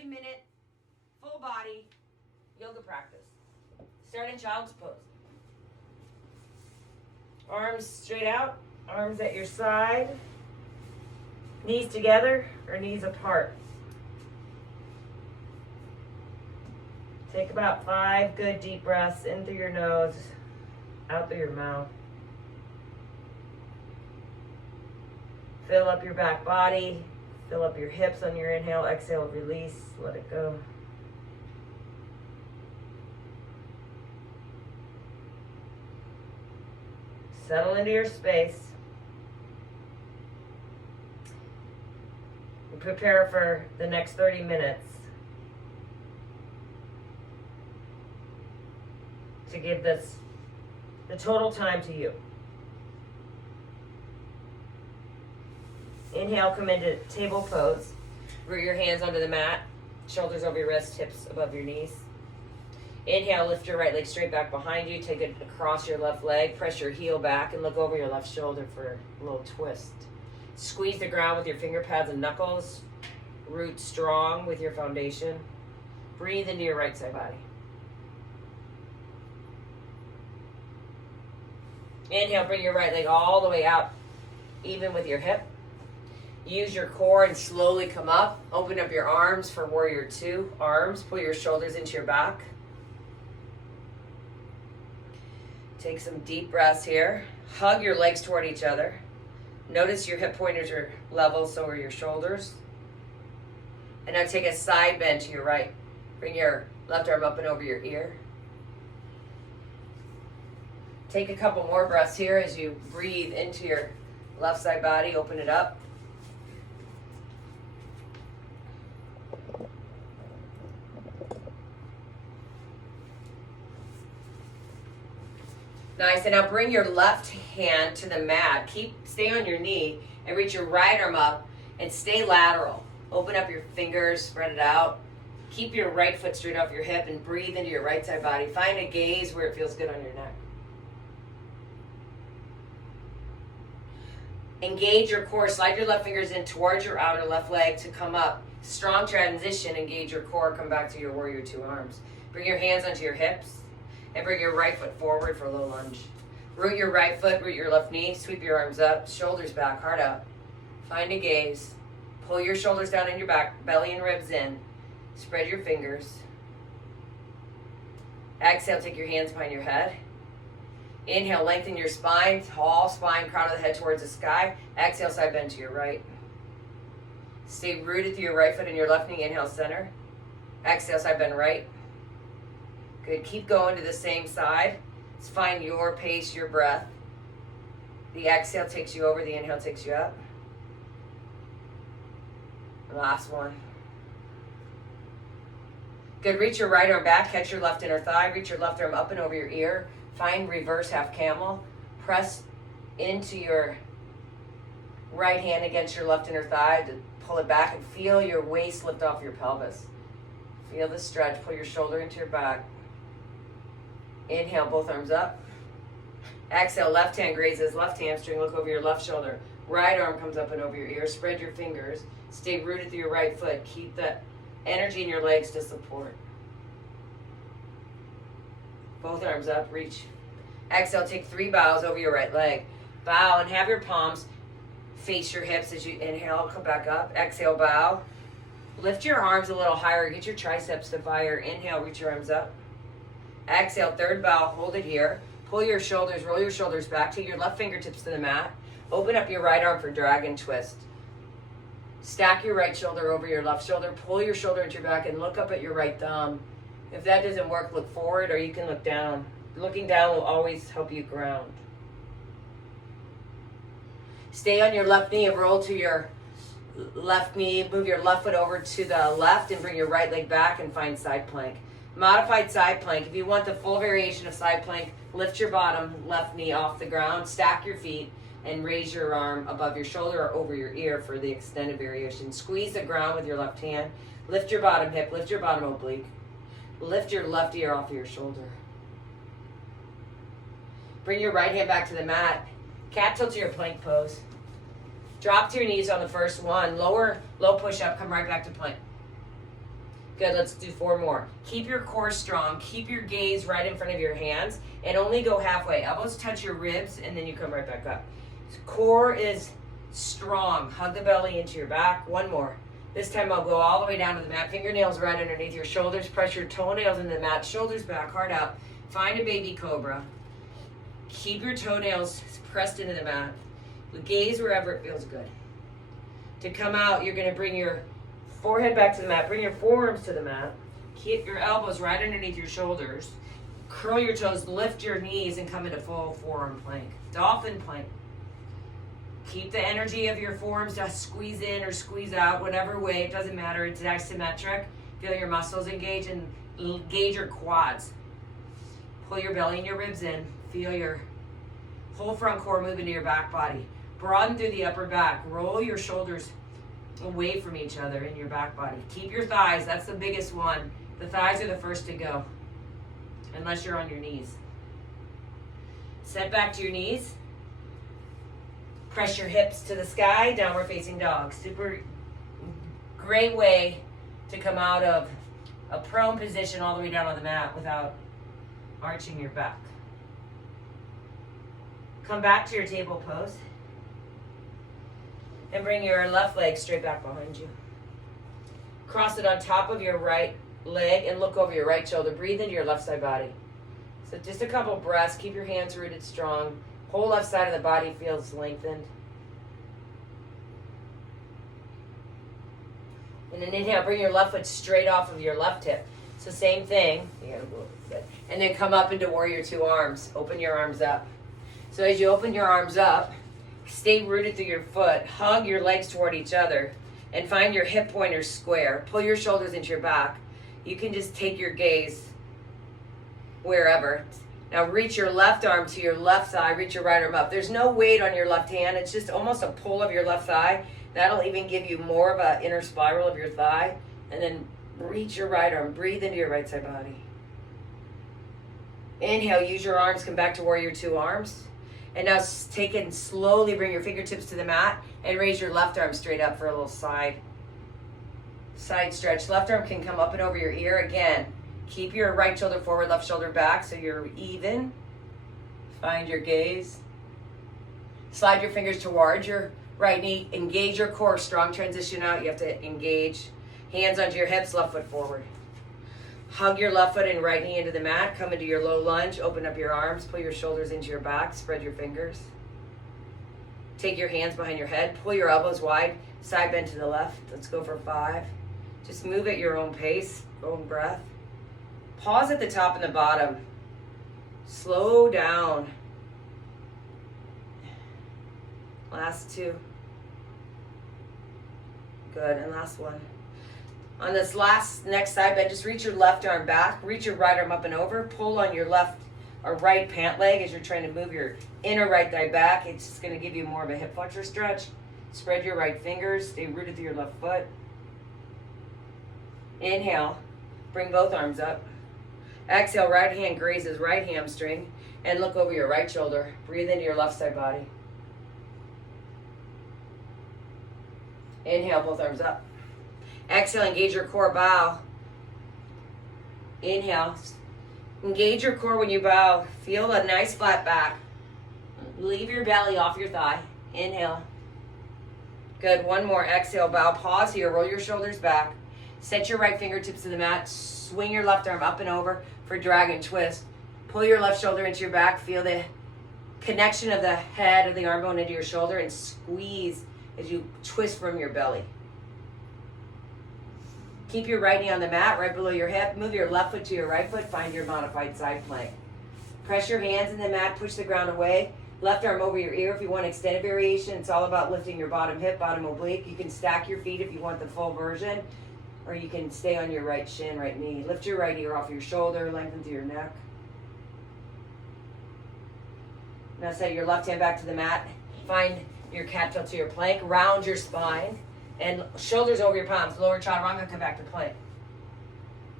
30-minute, full body yoga practice. Start in child's pose. Arms straight out, arms at your side, knees together or knees apart. Take about 5 good deep breaths in through your nose, out through your mouth. Fill up your back body, fill up your hips on your inhale, exhale, release, let it go. Settle into your space. And prepare for the next 30 minutes to give this the total time to you. Inhale, come into table pose. Root your hands onto the mat, shoulders over your wrists, hips above your knees. Inhale, lift your right leg straight back behind you. Take it across your left leg. Press your heel back and look over your left shoulder for a little twist. Squeeze the ground with your finger pads and knuckles. Root strong with your foundation. Breathe into your right side body. Inhale, bring your right leg all the way out, even with your hip. Use your core and slowly come up. Open up your arms for warrior 2. Arms, pull your shoulders into your back. Take some deep breaths here. Hug your legs toward each other. Notice your hip pointers are level, so are your shoulders. And now take a side bend to your right. Bring your left arm up and over your ear. Take a couple more breaths here as you breathe into your left side body. Open it up. Nice, and now bring your left hand to the mat. Stay on your knee and reach your right arm up and stay lateral. Open up your fingers, spread it out. Keep your right foot straight off your hip and breathe into your right side body. Find a gaze where it feels good on your neck. Engage your core. Slide your left fingers in towards your outer left leg to come up. Strong transition. Engage your core. Come back to your warrior 2 arms. Bring your hands onto your hips. And bring your right foot forward for a low lunge. Root your right foot, root your left knee, sweep your arms up, shoulders back, heart up. Find a gaze. Pull your shoulders down in your back, belly and ribs in. Spread your fingers. Exhale, take your hands behind your head. Inhale, lengthen your spine, tall spine, crown of the head towards the sky. Exhale, side bend to your right. Stay rooted through your right foot and your left knee. Inhale, center. Exhale, side bend right. Good. Keep going to the same side. Let's find your pace, your breath. The exhale takes you over. The inhale takes you up. Last one. Good. Reach your right arm back. Catch your left inner thigh. Reach your left arm up and over your ear. Find reverse half camel. Press into your right hand against your left inner thigh to pull it back and feel your waist lift off your pelvis. Feel the stretch. Pull your shoulder into your back. Inhale, both arms up. Exhale, left hand grazes left hamstring. Look over your left shoulder. Right arm comes up and over your ear. Spread your fingers. Stay rooted through your right foot. Keep the energy in your legs to support. Both arms up, reach. Exhale, take 3 bows over your right leg. Bow and have your palms face your hips as you inhale. Come back up. Exhale, bow. Lift your arms a little higher. Get your triceps to fire. Inhale, reach your arms up. Exhale, third bow, hold it here. Pull your shoulders, roll your shoulders back. Take your left fingertips to the mat. Open up your right arm for dragon twist. Stack your right shoulder over your left shoulder. Pull your shoulder into your back and look up at your right thumb. If that doesn't work, look forward or you can look down. Looking down will always help you ground. Stay on your left knee and roll to your left knee. Move your left foot over to the left and bring your right leg back and find side plank. Modified side plank. If you want the full variation of side plank, lift your bottom left knee off the ground, stack your feet, and raise your arm above your shoulder or over your ear for the extended variation. Squeeze the ground with your left hand. Lift your bottom hip, lift your bottom oblique. Lift your left ear off of your shoulder. Bring your right hand back to the mat. Cat tilt to your plank pose. Drop to your knees on the first one. Low push up, come right back to plank. Good, let's do 4 more. Keep your core strong. Keep your gaze right in front of your hands and only go halfway. Elbows touch your ribs and then you come right back up. Core is strong. Hug the belly into your back. 1 more. This time I'll go all the way down to the mat. Fingernails right underneath your shoulders. Press your toenails into the mat. Shoulders back, heart out. Find a baby cobra. Keep your toenails pressed into the mat. Gaze wherever it feels good. To come out, you're going to bring your forehead back to the mat. Bring your forearms to the mat. Keep your elbows right underneath your shoulders. Curl your toes, lift your knees, and come into full forearm plank. Dolphin plank. Keep the energy of your forearms to squeeze in or squeeze out, whatever way. It doesn't matter. It's isometric. Feel your muscles engage and engage your quads. Pull your belly and your ribs in. Feel your whole front core move into your back body. Broaden through the upper back. Roll your shoulders away from each other in your back body. Keep your thighs. That's the biggest one. The thighs are the first to go, unless you're on your knees. Set back to your knees. Press your hips to the sky. Downward facing dog. Super great way to come out of a prone position all the way down on the mat without arching your back. Come back to your table pose. And bring your left leg straight back behind you. Cross it on top of your right leg and look over your right shoulder. Breathe into your left side body. So just a couple breaths. Keep your hands rooted strong. Whole left side of the body feels lengthened. And then inhale, bring your left foot straight off of your left hip. So same thing. And then come up into warrior 2 arms. Open your arms up. So as you open your arms up, stay rooted through your foot. Hug your legs toward each other and find your hip pointers square. Pull your shoulders into your back. You can just take your gaze wherever. Now reach your left arm to your left thigh. Reach your right arm up. There's no weight on your left hand. It's just almost a pull of your left thigh. That'll even give you more of an inner spiral of your thigh. And then reach your right arm. Breathe into your right side body. Inhale, use your arms. Come back to warrior 2 arms. And now take it and slowly bring your fingertips to the mat and raise your left arm straight up for a little side stretch. Left arm can come up and over your ear. Again, keep your right shoulder forward, left shoulder back so you're even. Find your gaze. Slide your fingers towards your right knee. Engage your core. Strong transition out. You have to engage. Hands onto your hips, left foot forward. Hug your left foot and right knee into the mat. Come into your low lunge. Open up your arms. Pull your shoulders into your back. Spread your fingers. Take your hands behind your head. Pull your elbows wide. Side bend to the left. Let's go for 5. Just move at your own pace, own breath. Pause at the top and the bottom. Slow down. Last 2. Good, and last 1. On this next side bend, just reach your left arm back, reach your right arm up and over, pull on your left or right pant leg as you're trying to move your inner right thigh back. It's just going to give you more of a hip flexor stretch. Spread your right fingers, stay rooted through your left foot. Inhale, bring both arms up. Exhale, right hand grazes right hamstring and look over your right shoulder. Breathe into your left side body. Inhale, both arms up. Exhale, engage your core, bow. Inhale. Engage your core when you bow. Feel a nice flat back. Leave your belly off your thigh. Inhale. Good, 1 more. Exhale, bow. Pause here, roll your shoulders back. Set your right fingertips to the mat. Swing your left arm up and over for dragon twist. Pull your left shoulder into your back. Feel the connection of the head of the arm bone into your shoulder and squeeze as you twist from your belly. Keep your right knee on the mat, right below your hip. Move your left foot to your right foot. Find your modified side plank. Press your hands in the mat. Push the ground away. Left arm over your ear if you want extended variation. It's all about lifting your bottom hip, bottom oblique. You can stack your feet if you want the full version, or you can stay on your right shin, right knee. Lift your right ear off your shoulder. Lengthen through your neck. Now set your left hand back to the mat. Find your cattail to your plank. Round your spine. And shoulders over your palms. Lower chaturanga, come back to plank.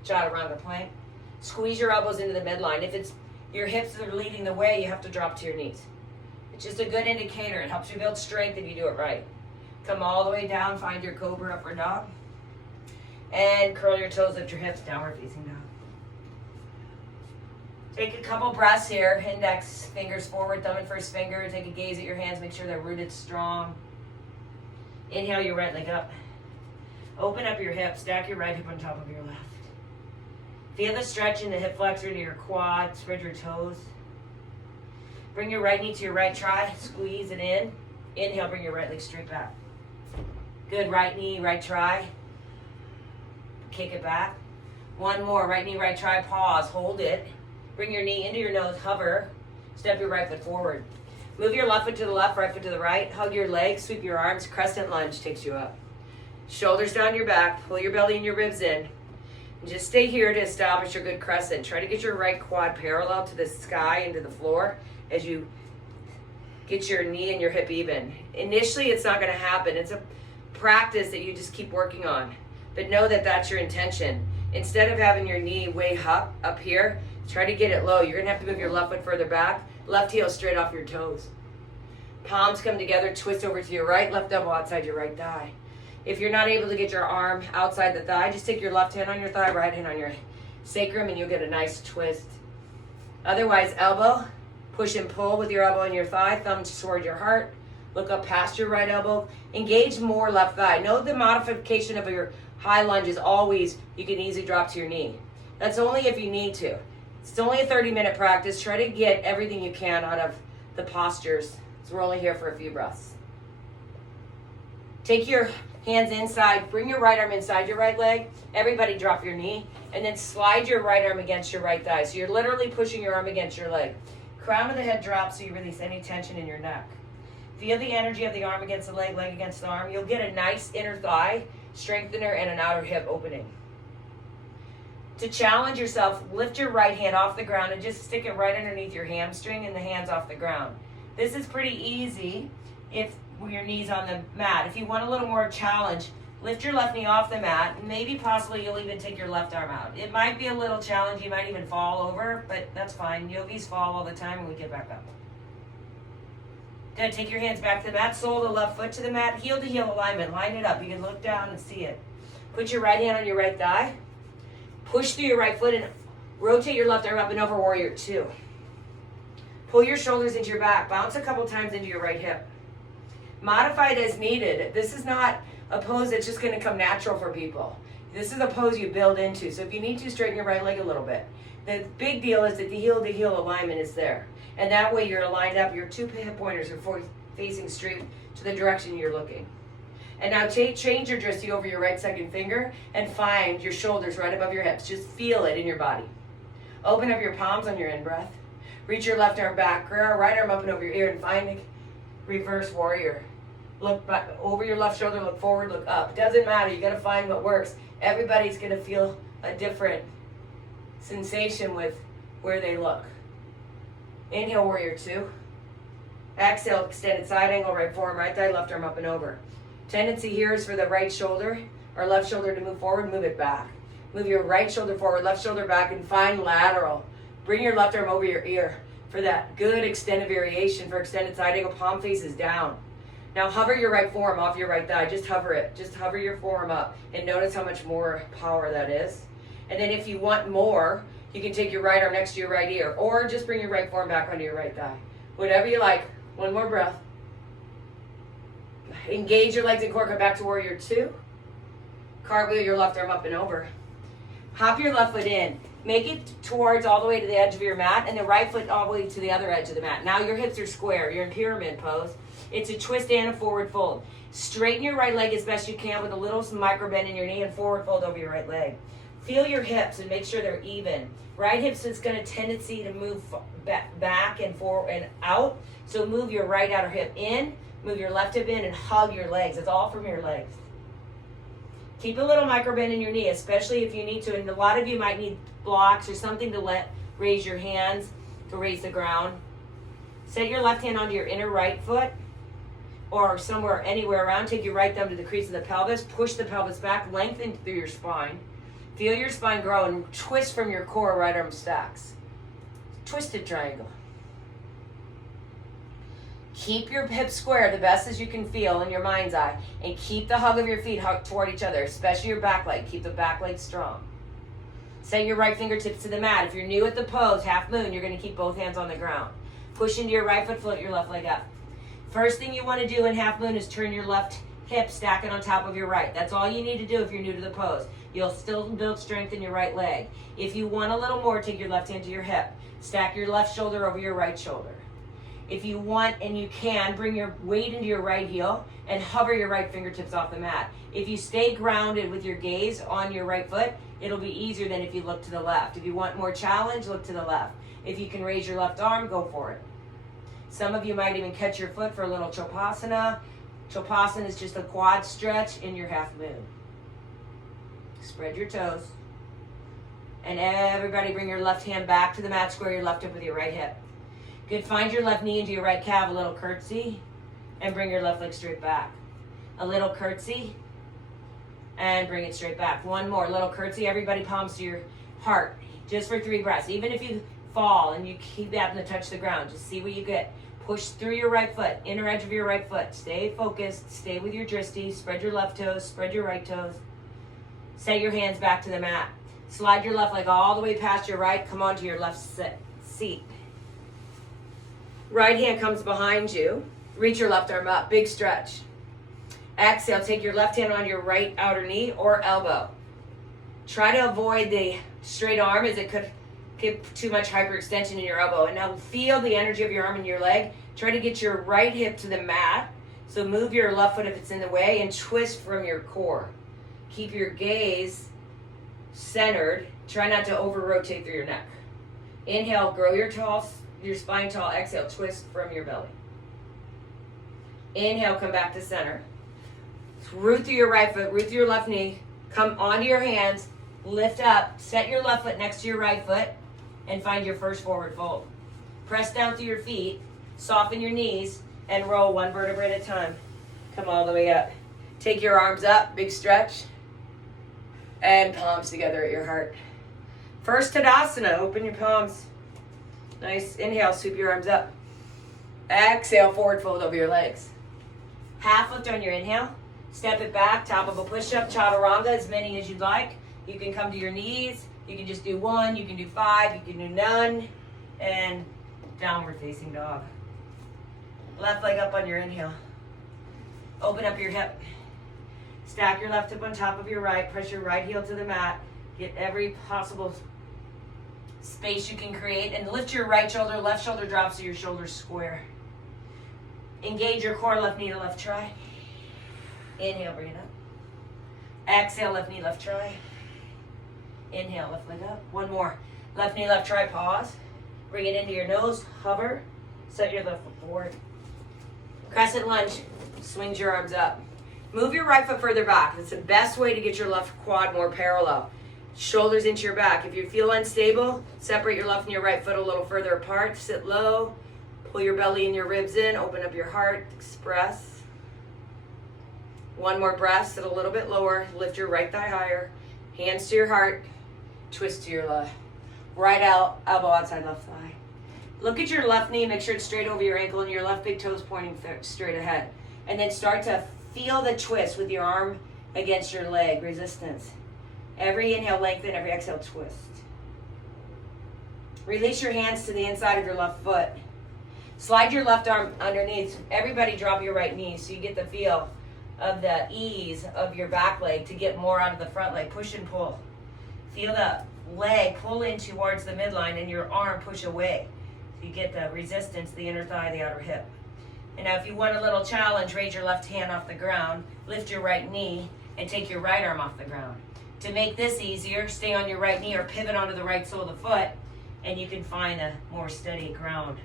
Chaturanga plank. Squeeze your elbows into the midline. If it's your hips that are leading the way, you have to drop to your knees. It's just a good indicator. It helps you build strength if you do it right. Come all the way down. Find your cobra upward dog. And curl your toes, lift your hips, downward facing dog. Take a couple breaths here. Index fingers forward, thumb and first finger. Take a gaze at your hands. Make sure they're rooted strong. Inhale your right leg up. Open up your hips. Stack your right hip on top of your left. Feel the stretch in the hip flexor to your quad. Spread your toes. Bring your right knee to your right thigh. Squeeze it in. Inhale, bring your right leg straight back. Good. Right knee, right thigh. Kick it back. One more. Right knee, right thigh. Pause. Hold it. Bring your knee into your nose. Hover. Step your right foot forward. Move your left foot to the left, right foot to the right. Hug your legs. Sweep your arms. Crescent lunge takes you up. Shoulders down your back. Pull your belly and your ribs in. And just stay here to establish your good crescent. Try to get your right quad parallel to the sky and to the floor as you get your knee and your hip even. Initially, it's not going to happen. It's a practice that you just keep working on. But know that that's your intention. Instead of having your knee way up here, try to get it low. You're going to have to move your left foot further back. Left heel straight off your toes. Palms come together, twist over to your right, left elbow outside your right thigh. If you're not able to get your arm outside the thigh, just take your left hand on your thigh, right hand on your sacrum, and you'll get a nice twist. Otherwise, elbow, push and pull with your elbow and your thigh, thumb toward your heart. Look up past your right elbow. Engage more left thigh. Know the modification of your high lunge is always, you can easily drop to your knee. That's only if you need to. It's only a 30-minute practice. Try to get everything you can out of the postures. So we're only here for a few breaths. Take your hands inside. Bring your right arm inside your right leg. Everybody drop your knee. And then slide your right arm against your right thigh. So you're literally pushing your arm against your leg. Crown of the head drops so you release any tension in your neck. Feel the energy of the arm against the leg, leg against the arm. You'll get a nice inner thigh strengthener and an outer hip opening. To challenge yourself, lift your right hand off the ground and just stick it right underneath your hamstring and the hands off the ground. This is pretty easy if your knee's on the mat. If you want a little more challenge, lift your left knee off the mat, and maybe possibly you'll even take your left arm out. It might be a little challenge, you might even fall over, but that's fine. Yogis fall all the time and we get back up. Good, take your hands back to the mat, sole of the left foot to the mat, heel to heel alignment, line it up. You can look down and see it. Put your right hand on your right thigh, push through your right foot and rotate your left arm up and over, warrior two. Pull your shoulders into your back, bounce a couple times into your right hip. Modify it as needed. This is not a pose that's just going to come natural for people. This is a pose you build into. So if you need to, straighten your right leg a little bit. The big deal is that the heel to heel alignment is there. And that way you're aligned up. Your two hip pointers are facing straight to the direction you're looking. And now change your drishti over your right second finger and find your shoulders right above your hips. Just feel it in your body. Open up your palms on your in-breath. Reach your left arm back, grow right arm up and over your ear, and find a reverse warrior. Look back, over your left shoulder, look forward, look up. Doesn't matter, you gotta find what works. Everybody's gonna feel a different sensation with where they look. Inhale, warrior two. Exhale, extended side angle, right forearm, right thigh, left arm up and over. Tendency here is for the right shoulder or left shoulder to move forward, move it back. Move your right shoulder forward, left shoulder back, and find lateral. Bring your left arm over your ear for that good extended variation. For extended side angle, palm faces down. Now hover your right forearm off your right thigh. Just hover it. Just hover your forearm up and notice how much more power that is. And then if you want more, you can take your right arm next to your right ear or just bring your right forearm back onto your right thigh. Whatever you like. One more breath. Engage your legs and core. Come back to warrior two. Cartwheel your left arm up and over. Hop your left foot in. Make it towards all the way to the edge of your mat and the right foot all the way to the other edge of the mat. Now your hips are square. You're in pyramid pose. It's a twist and a forward fold. Straighten your right leg as best you can with a little micro bend in your knee and forward fold over your right leg. Feel your hips and make sure they're even. Right hip's is going to tendency to move back and forward and out. So move your right outer hip in, move your left hip in, and hug your legs. It's all from your legs. Keep a little micro bend in your knee, especially if you need to. And a lot of you might need blocks or something to raise your hands to raise the ground. Set your left hand onto your inner right foot or somewhere, anywhere around. Take your right thumb to the crease of the pelvis. Push the pelvis back, lengthen through your spine. Feel your spine grow and twist from your core, right arm stacks. Twisted triangle. Keep your hips square the best as you can feel in your mind's eye, and keep the hug of your feet toward each other, especially your back leg. Keep the back leg strong. Set your right fingertips to the mat. If you're new at the pose, half moon, you're going to keep both hands on the ground. Push into your right foot, float your left leg up. First thing you want to do in half moon is turn your left hip, stack it on top of your right. That's all you need to do if you're new to the pose. You'll still build strength in your right leg. If you want a little more, take your left hand to your hip. Stack your left shoulder over your right shoulder. If you want and you can, bring your weight into your right heel and hover your right fingertips off the mat. If you stay grounded with your gaze on your right foot, it'll be easier than if you look to the left. If you want more challenge, look to the left. If you can raise your left arm, go for it. Some of you might even catch your foot for a little Chopasana. Chopasana is just a quad stretch in your half moon. Spread your toes. And everybody bring your left hand back to the mat, square your left hip with your right hip. Good, find your left knee into your right calf, a little curtsy, and bring your left leg straight back. A little curtsy, and bring it straight back. One more, little curtsy, everybody palms to your heart, just for 3 breaths. Even if you fall and you keep having to touch the ground, just see what you get. Push through your right foot, inner edge of your right foot. Stay focused, stay with your dristi, spread your left toes, spread your right toes. Set your hands back to the mat. Slide your left leg all the way past your right, come onto your left seat. Right hand comes behind you. Reach your left arm up, big stretch. Exhale, take your left hand on your right outer knee or elbow. Try to avoid the straight arm as it could give too much hyperextension in your elbow. And now feel the energy of your arm and your leg. Try to get your right hip to the mat. So move your left foot if it's in the way and twist from your core. Keep your gaze centered. Try not to over-rotate through your neck. Inhale, grow your spine tall. Exhale, twist from your belly. Inhale, come back to center. Root through your right foot, root through your left knee. Come onto your hands, lift up, set your left foot next to your right foot, and find your first forward fold. Press down through your feet, soften your knees, and roll 1 vertebrae at a time. Come all the way up. Take your arms up, big stretch, and palms together at your heart. First Tadasana, open your palms. Nice, inhale, sweep your arms up. Exhale, forward fold over your legs. Half lift on your inhale. Step it back, top of a push-up, chaturanga, as many as you'd like. You can come to your knees. You can just do 1, you can do 5, you can do none. And downward facing dog. Left leg up on your inhale. Open up your hip. Stack your left hip on top of your right. Press your right heel to the mat. Get every possible space you can create. And lift your right shoulder, left shoulder drops so your shoulders square. Engage your core, left knee to left try. Inhale, bring it up. Exhale, left knee, left try. Inhale, left leg up. 1 more. Left knee, left try, pause. Bring it into your nose, hover. Set your left foot forward. Crescent lunge, swings your arms up. Move your right foot further back. It's the best way to get your left quad more parallel. Shoulders into your back. If you feel unstable, separate your left and your right foot a little further apart. Sit low. Pull your belly and your ribs in. Open up your heart. Express. 1 more breath. Sit a little bit lower. Lift your right thigh higher. Hands to your heart. Twist to your left. Right elbow outside left thigh. Look at your left knee. Make sure it's straight over your ankle and your left big toes pointing straight ahead. And then start to feel the twist with your arm against your leg. Resistance. Every inhale, lengthen. Every exhale, twist. Release your hands to the inside of your left foot. Slide your left arm underneath. Everybody drop your right knee so you get the feel of the ease of your back leg to get more out of the front leg. Push and pull. Feel the leg pull in towards the midline and your arm push away. So you get the resistance, the inner thigh, the outer hip. And now if you want a little challenge, raise your left hand off the ground, lift your right knee, and take your right arm off the ground. To make this easier, stay on your right knee or pivot onto the right sole of the foot, and you can find a more steady ground.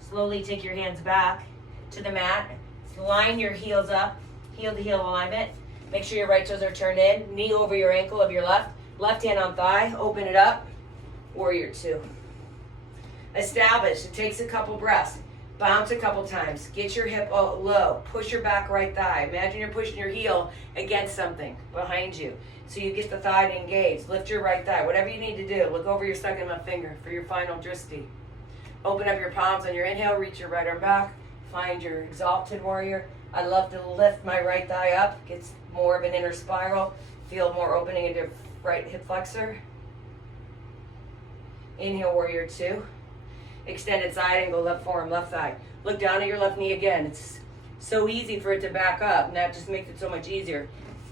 Slowly take your hands back to the mat. Line your heels up, heel to heel alignment. Make sure your right toes are turned in. Knee over your ankle of your left. Left hand on thigh. Open it up. Warrior 2. Establish. It takes a couple breaths. Bounce a couple times. Get your hip low. Push your back right thigh. Imagine you're pushing your heel against something behind you. So you get the thigh to engage. Lift your right thigh. Whatever you need to do. Look over your second left finger for your final dristi. Open up your palms on your inhale, reach your right arm back, find your exalted warrior. I love to lift my right thigh up, gets more of an inner spiral, feel more opening into your right hip flexor. Inhale, warrior two. Extended side angle, left forearm, left thigh. Look down at your left knee again. It's so easy for it to back up, and that just makes it so much easier.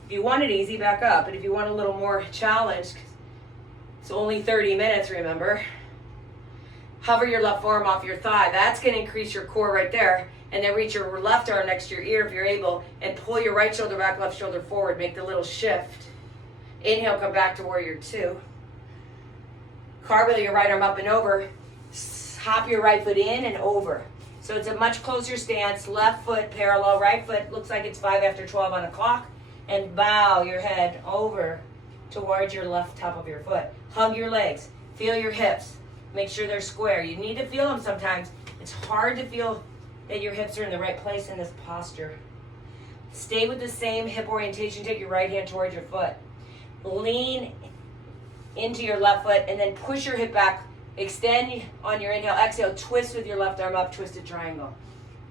If you want it easy, back up. But if you want a little more challenge, it's only 30 minutes, remember. Hover your left forearm off your thigh. That's going to increase your core right there. And then reach your left arm next to your ear if you're able, and pull your right shoulder back, left shoulder forward. Make the little shift. Inhale, come back to warrior two. Cartwheel your right arm up and over. Hop your right foot in and over. So it's a much closer stance. Left foot parallel, right foot looks like it's 5 after 12 on a clock. And bow your head over towards your left top of your foot. Hug your legs. Feel your hips. Make sure they're square. You need to feel them sometimes. It's hard to feel that your hips are in the right place in this posture. Stay with the same hip orientation. Take your right hand towards your foot. Lean into your left foot and then push your hip back. Extend on your inhale. Exhale, twist with your left arm up, twisted triangle.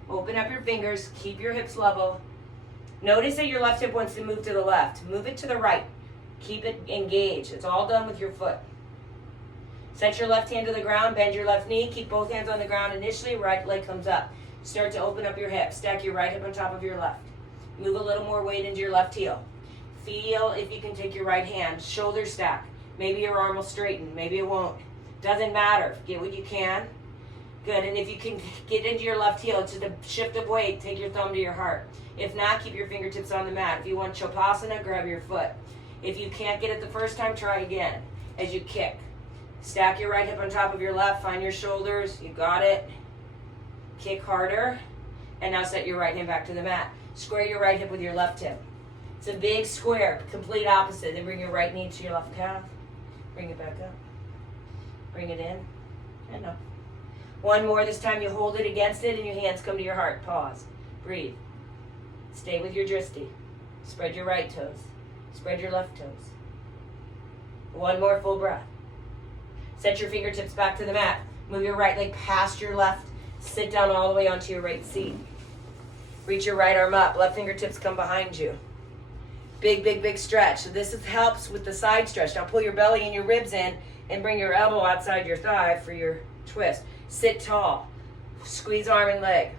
Open up your fingers. Keep your hips level. Notice that your left hip wants to move to the left. Move it to the right. Keep it engaged. It's all done with your foot. Set your left hand to the ground. Bend your left knee. Keep both hands on the ground initially. Right leg comes up. Start to open up your hip. Stack your right hip on top of your left. Move a little more weight into your left heel. Feel if you can take your right hand. Shoulder stack. Maybe your arm will straighten. Maybe it won't. Doesn't matter. Get what you can. Good. And if you can get into your left heel to the shift of weight, take your thumb to your heart. If not, keep your fingertips on the mat. If you want Chopasana, grab your foot. If you can't get it the first time, try again as you kick. Stack your right hip on top of your left. Find your shoulders. You got it. Kick harder. And now set your right hand back to the mat. Square your right hip with your left hip. It's a big square, complete opposite. Then bring your right knee to your left calf. Bring it back up. Bring it in and up. One more. This time you hold it against it and your hands come to your heart. Pause. Breathe. Stay with your dristi. Spread your right toes. Spread your left toes. One more full breath. Set your fingertips back to the mat. Move your right leg past your left. Sit down all the way onto your right seat. Reach your right arm up. Left fingertips come behind you. Big, big, big stretch. So this helps with the side stretch. Now pull your belly and your ribs in and bring your elbow outside your thigh for your twist. Sit tall. Squeeze arm and leg.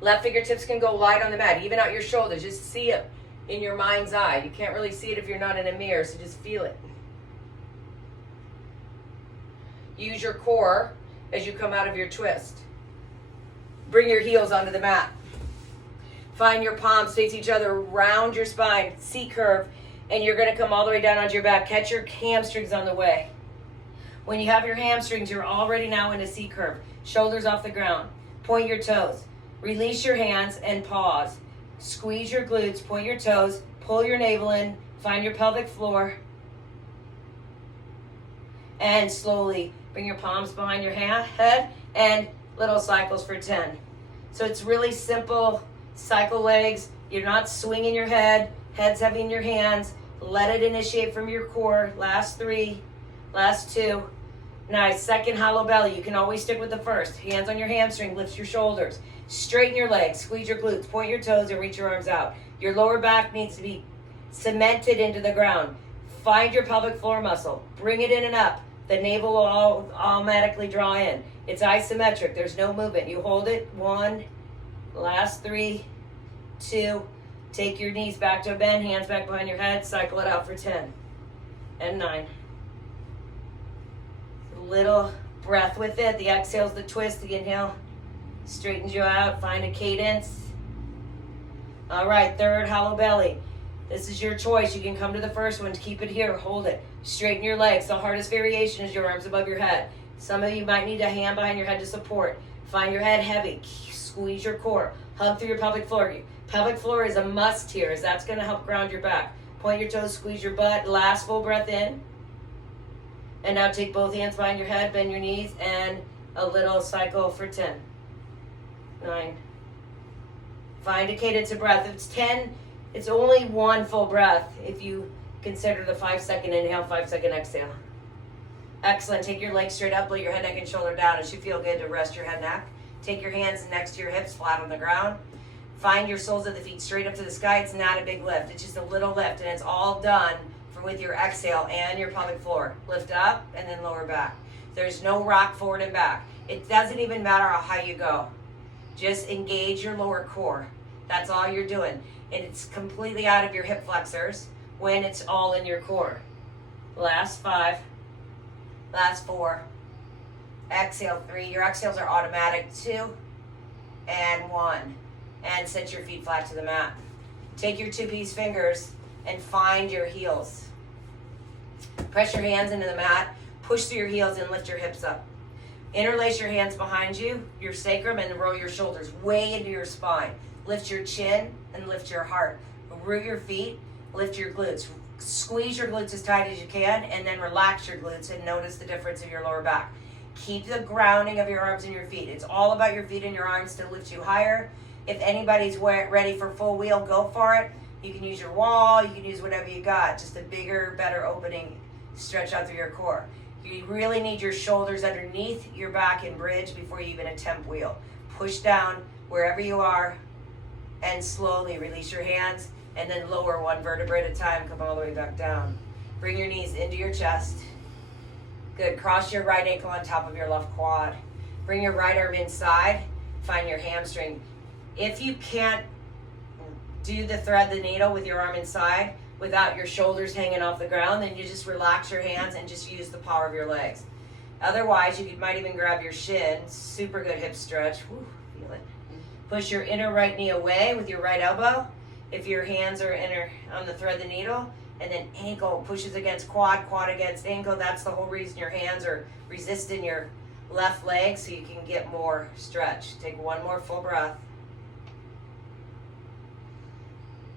Left fingertips can go light on the mat. Even out your shoulders. Just see it in your mind's eye. You can't really see it if you're not in a mirror, so just feel it. Use your core as you come out of your twist. Bring your heels onto the mat. Find your palms face each other, round your spine, C curve, and you're going to come all the way down onto your back. Catch your hamstrings on the way. When you have your hamstrings, you're already now in a C curve. Shoulders off the ground. Point your toes. Release your hands and pause. Squeeze your glutes, point your toes, pull your navel in, find your pelvic floor, and slowly bring your palms behind your head and little cycles for 10. So it's really simple. Cycle legs. You're not swinging your head. Head's heavy in your hands. Let it initiate from your core. Last 3. Last 2. Nice. Second, hollow belly. You can always stick with the first. Hands on your hamstring. Lift your shoulders. Straighten your legs. Squeeze your glutes. Point your toes and reach your arms out. Your lower back needs to be cemented into the ground. Find your pelvic floor muscle. Bring it in and up. The navel will automatically draw in. It's isometric. There's no movement. You hold it. 1. Last 3, 2. Take your knees back to a bend, hands back behind your head. Cycle it out for 10 and 9. A little breath with it. The exhale's the twist. The inhale straightens you out. Find a cadence. All right, third, hollow belly. This is your choice. You can come to the first one. Keep it here. Hold it. Straighten your legs. The hardest variation is your arms above your head. Some of you might need a hand behind your head to support. Find your head heavy. Squeeze your core. Hug through your pelvic floor. Pelvic floor is a must here, as that's going to help ground your back. Point your toes, squeeze your butt. Last full breath in. And now take both hands behind your head, bend your knees, and a little cycle for 10. 9. Find a cadence of breath. If it's 10, it's only one full breath if you consider the 5-second inhale, 5-second exhale. Excellent. Take your legs straight up, lay your head, neck, and shoulder down. It should feel good to rest your head, neck. Take your hands next to your hips, flat on the ground. Find your soles of the feet straight up to the sky. It's not a big lift. It's just a little lift, and it's all done with your exhale and your pelvic floor. Lift up and then lower back. There's no rock forward and back. It doesn't even matter how you go. Just engage your lower core. That's all you're doing. And it's completely out of your hip flexors when it's all in your core. Last 5. Last 4. Exhale 3. Your exhales are automatic. 2 and 1. And set your feet flat to the mat. Take your 2-piece fingers and find your heels. Press your hands into the mat. Push through your heels and lift your hips up. Interlace your hands behind you, your sacrum, and roll your shoulders way into your spine. Lift your chin and lift your heart. Root your feet, lift your glutes. Squeeze your glutes as tight as you can, and then relax your glutes and notice the difference in your lower back. Keep the grounding of your arms and your feet. It's all about your feet and your arms to lift you higher. If anybody's ready for full wheel, go for it. You can use your wall, you can use whatever you got. Just a bigger, better opening, stretch out through your core. You really need your shoulders underneath your back and bridge before you even attempt wheel. Push down wherever you are and slowly release your hands and then lower 1 vertebra at a time. Come all the way back down. Bring your knees into your chest. Good. Cross your right ankle on top of your left quad. Bring your right arm inside. Find your hamstring. If you can't do the thread the needle with your arm inside without your shoulders hanging off the ground, then you just relax your hands and just use the power of your legs. Otherwise, you might even grab your shin. Super good hip stretch. Whew, feel it. Push your inner right knee away with your right elbow. If your hands are on the thread the needle, and then ankle pushes against quad, quad against ankle. That's the whole reason your hands are resisting your left leg, so you can get more stretch. Take 1 more full breath.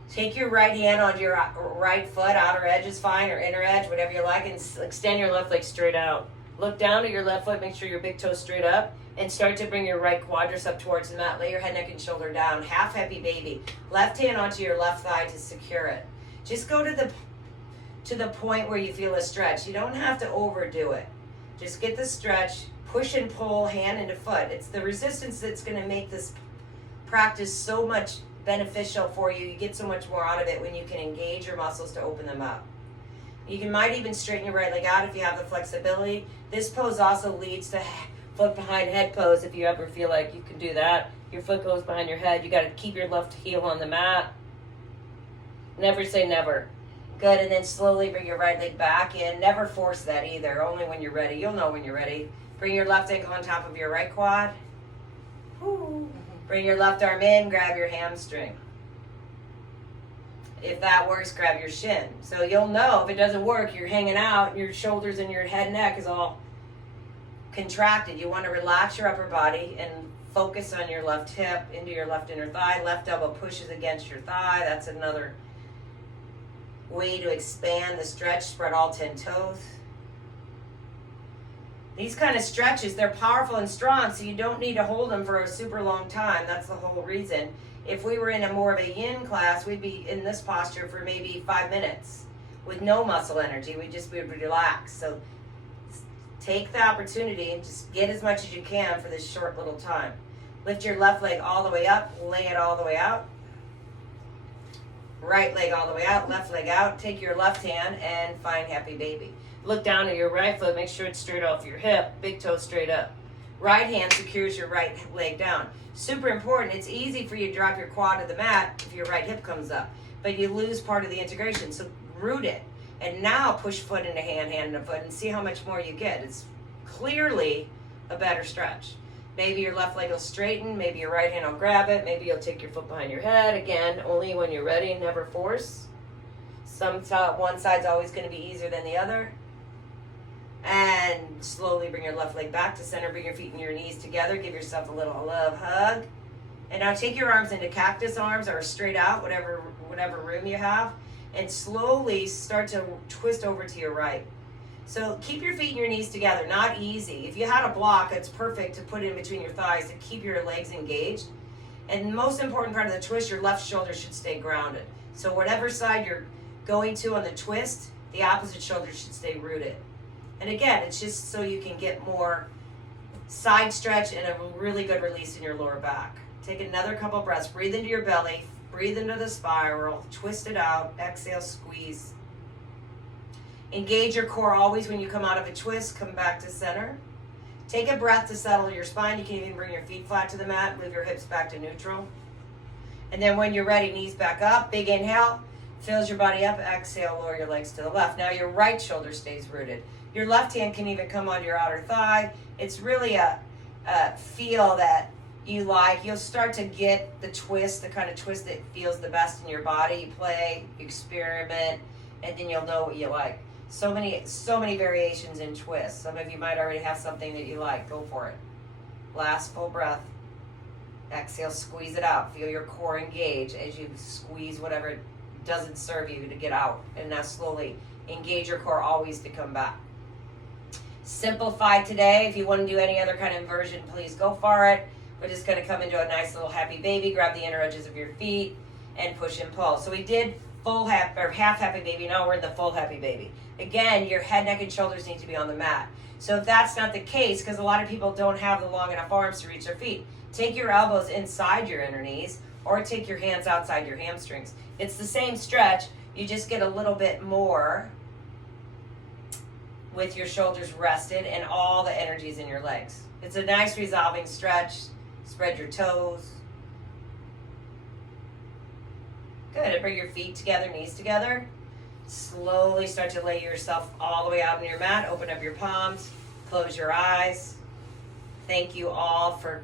Take your right hand on your right foot, outer edge is fine, or inner edge, whatever you like, and extend your left leg straight out. Look down at your left foot, make sure your big toe's straight up, and start to bring your right quadriceps up towards the mat. Lay your head, neck, and shoulder down. Half happy baby. Left hand onto your left thigh to secure it. Just go to the point where you feel a stretch. You don't have to overdo it. Just get the stretch, push and pull hand into foot. It's the resistance that's going to make this practice so much beneficial for you. You get so much more out of it when you can engage your muscles to open them up. Might even straighten your right leg out if you have the flexibility. This pose also leads to foot behind head pose if you ever feel like you can do that. Your foot goes behind your head. You got to keep your left heel on the mat. Never say never. Good, and then slowly bring your right leg back in. Never force that either, only when you're ready. You'll know when you're ready. Bring your left ankle on top of your right quad. Woo. Bring your left arm in, grab your hamstring. If that works, grab your shin. So you'll know if it doesn't work, you're hanging out, your shoulders and your head and neck is all contracted. You want to relax your upper body and focus on your left hip into your left inner thigh. Left elbow pushes against your thigh. That's another way to expand the stretch. Spread all 10 toes. These kind of stretches, they're powerful and strong, so you don't need to hold them for a super long time. That's the whole reason. If we were in a more of a yin class, we'd be in this posture for maybe 5 minutes with no muscle energy. We'd just be relaxed. So take the opportunity and just get as much as you can for this short little time. Lift your left leg all the way up, lay it all the way out. Right leg all the way out, left leg out. Take your left hand and find happy baby. Look down at your right foot, make sure it's straight off your hip, big toe straight up. Right hand secures your right leg down. Super important, it's easy for you to drop your quad to the mat if your right hip comes up, but you lose part of the integration, so root it. And now push foot into hand, hand into foot, and see how much more you get. It's clearly a better stretch. Maybe your left leg will straighten, maybe your right hand will grab it, maybe you'll take your foot behind your head. Again, only when you're ready, never force. One side's always going to be easier than the other. And slowly bring your left leg back to center. Bring your feet and your knees together. Give yourself a little love hug. And now take your arms into cactus arms or straight out, whatever room you have. And slowly start to twist over to your right. So keep your feet and your knees together. Not easy. If you had a block, it's perfect to put in between your thighs to keep your legs engaged. And the most important part of the twist, your left shoulder should stay grounded. So whatever side you're going to on the twist, the opposite shoulder should stay rooted. And again, it's just so you can get more side stretch and a really good release in your lower back. Take another couple breaths. Breathe into your belly. Breathe into the spiral. Twist it out. Exhale, squeeze. Engage your core always when you come out of a twist. Come back to center. Take a breath to settle your spine. You can even bring your feet flat to the mat. Move your hips back to neutral. And then when you're ready, knees back up. Big inhale. Fills your body up. Exhale, lower your legs to the left. Now your right shoulder stays rooted. Your left hand can even come onto your outer thigh. It's really a feel that you like. You'll start to get the twist, the kind of twist that feels the best in your body. You play, you experiment, and then you'll know what you like. So many variations in twists. Some of you might already have something that you like. Go for it. Last full breath. Exhale, squeeze it out. Feel your core engage as you squeeze whatever doesn't serve you to get out. And now slowly engage your core always to come back. Simplify today. If you want to do any other kind of inversion, please go for it. We're just going to come into a nice little happy baby. Grab the inner edges of your feet and push and pull. So we did full half or half happy baby. Now we're in the full happy baby. Again, your head, neck, and shoulders need to be on the mat. So if that's not the case, because a lot of people don't have the long enough arms to reach their feet, take your elbows inside your inner knees or take your hands outside your hamstrings. It's the same stretch. You just get a little bit more with your shoulders rested and all the energies in your legs. It's a nice resolving stretch. Spread your toes. Good. And bring your feet together, knees together. Slowly start to lay yourself all the way out on your mat. Open up your palms. Close your eyes. Thank you all for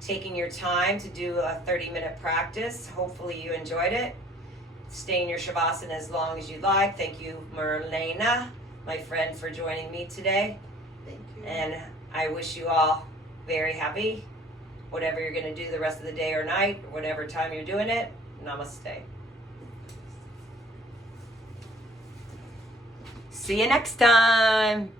taking your time to do a 30-minute practice. Hopefully you enjoyed it. Stay in your Shavasana as long as you like. Thank you, Marlena, my friend, for joining me today. Thank you. And I wish you all very happy, whatever you're going to do the rest of the day or night, or whatever time you're doing it. Namaste. See you next time.